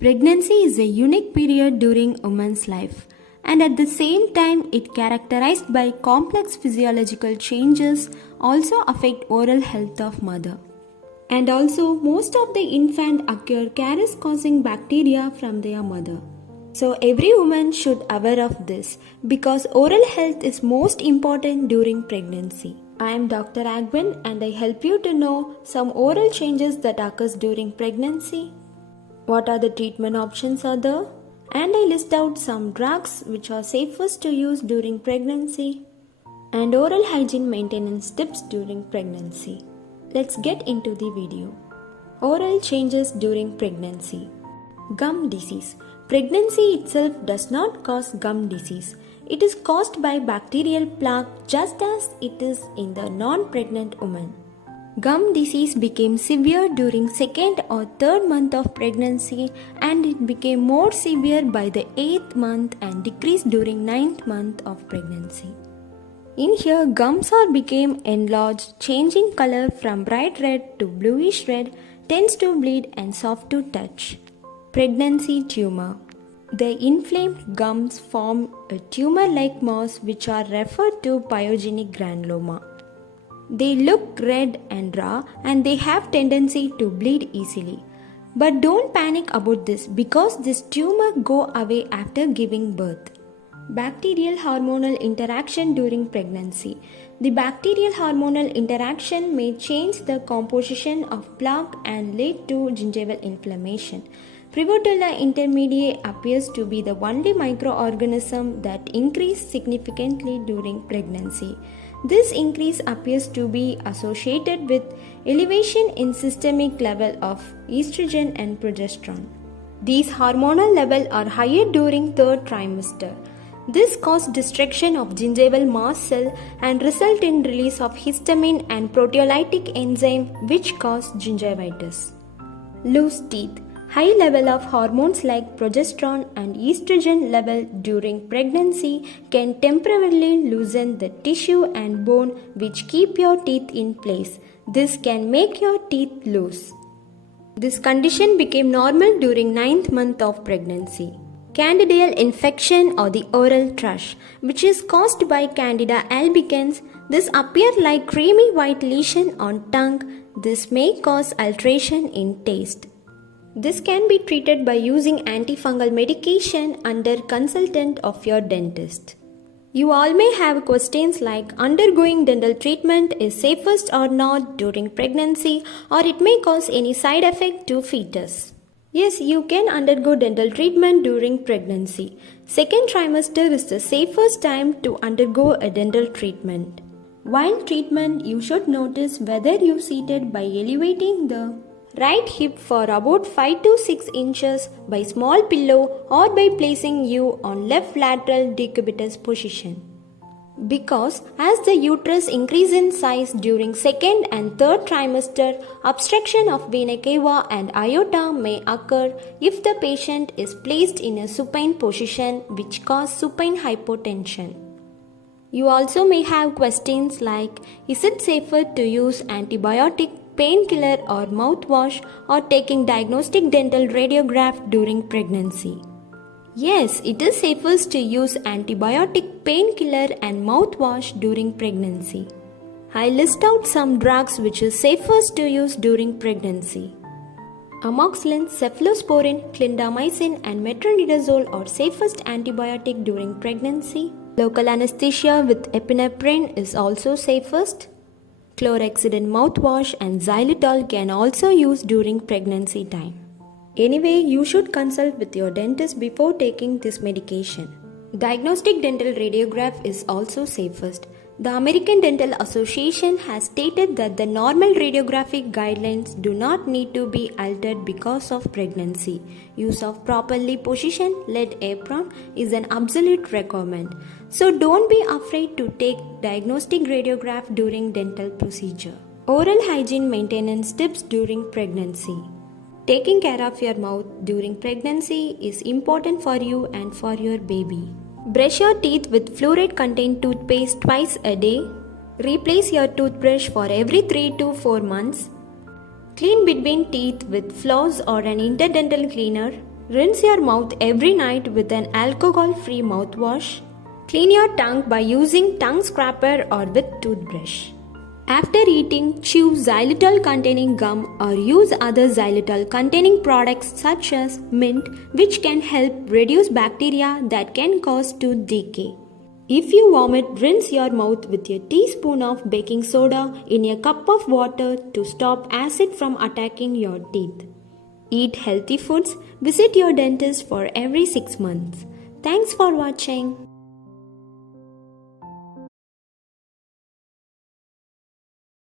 Pregnancy is a unique period during woman's life, and at the same time it characterized by complex physiological changes also affect oral health of mother. And also most of the infant occur carries causing bacteria from their mother. So every woman should aware of this because oral health is most important during pregnancy. I am Dr. Agwin and I help you to know some oral changes that occurs during pregnancy. What are the treatment options are there? And I list out some drugs which are safest to use during pregnancy and oral hygiene maintenance tips during pregnancy. Let's get into the video. Oral changes during pregnancy. Gum disease. Pregnancy itself does not cause gum disease. It is caused by bacterial plaque just as it is in the non-pregnant woman. Gum disease became severe during second or third month of pregnancy and it became more severe by the 8th month and decreased during 9th month of pregnancy. In here, gums are became enlarged, changing color from bright red to bluish red, tends to bleed and soft to touch. Pregnancy tumor. The inflamed gums form a tumor-like mass which are referred to pyogenic granuloma. They look red and raw and they have tendency to bleed easily. But don't panic about this because this tumor go away after giving birth. Bacterial hormonal interaction during pregnancy. The bacterial hormonal interaction may change the composition of plaque and lead to gingival inflammation. Prevotella intermediate appears to be the only microorganism that increase significantly during pregnancy. This increase appears to be associated with elevation in systemic level of estrogen and progesterone. These hormonal levels are higher during third trimester. This causes destruction of gingival mast cell and result in release of histamine and proteolytic enzyme which cause gingivitis. Loose teeth. High level of hormones like progesterone and estrogen level during pregnancy can temporarily loosen the tissue and bone which keep your teeth in place. This can make your teeth loose. This condition became normal during 9th month of pregnancy. Candidial infection or the oral thrush, which is caused by Candida albicans. This appear like creamy white lesion on tongue. This may cause alteration in taste. This can be treated by using antifungal medication under consultant of your dentist. You all may have questions like undergoing dental treatment is safest or not during pregnancy or it may cause any side effect to fetus. Yes, you can undergo dental treatment during pregnancy. Second trimester is the safest time to undergo a dental treatment. While treatment, you should notice whether you seated by elevating the right hip for about 5 to 6 inches by small pillow or by placing you on left lateral decubitus position. Because as the uterus increase in size during second and third trimester, obstruction of vena cava and aorta may occur if the patient is placed in a supine position which cause supine hypotension. You also may have questions like, is it safer to use antibiotic, painkiller or mouthwash or taking diagnostic dental radiograph during pregnancy? Yes, it is safest to use antibiotic, painkiller and mouthwash during pregnancy. I list out some drugs which is safest to use during pregnancy. Amoxicillin, cephalosporin, clindamycin and metronidazole are safest antibiotic during pregnancy. Local anesthesia with epinephrine is also safest. Chlorhexidine mouthwash and xylitol can also use during pregnancy time. Anyway, you should consult with your dentist before taking this medication. Diagnostic dental radiograph is also safest. The American Dental Association has stated that the normal radiographic guidelines do not need to be altered because of pregnancy. Use of properly positioned lead apron is an absolute requirement. So don't be afraid to take diagnostic radiograph during dental procedure. Oral hygiene maintenance tips during pregnancy. Taking care of your mouth during pregnancy is important for you and for your baby. Brush your teeth with fluoride-contained toothpaste twice a day. Replace your toothbrush for every 3 to 4 months. Clean between teeth with floss or an interdental cleaner. Rinse your mouth every night with an alcohol-free mouthwash. Clean your tongue by using tongue scraper or with toothbrush. After eating, chew xylitol containing gum or use other xylitol containing products such as mint, which can help reduce bacteria that can cause tooth decay. If you vomit, rinse your mouth with a teaspoon of baking soda in a cup of water to stop acid from attacking your teeth. Eat healthy foods. Visit your dentist for every 6 months. Thanks for watching.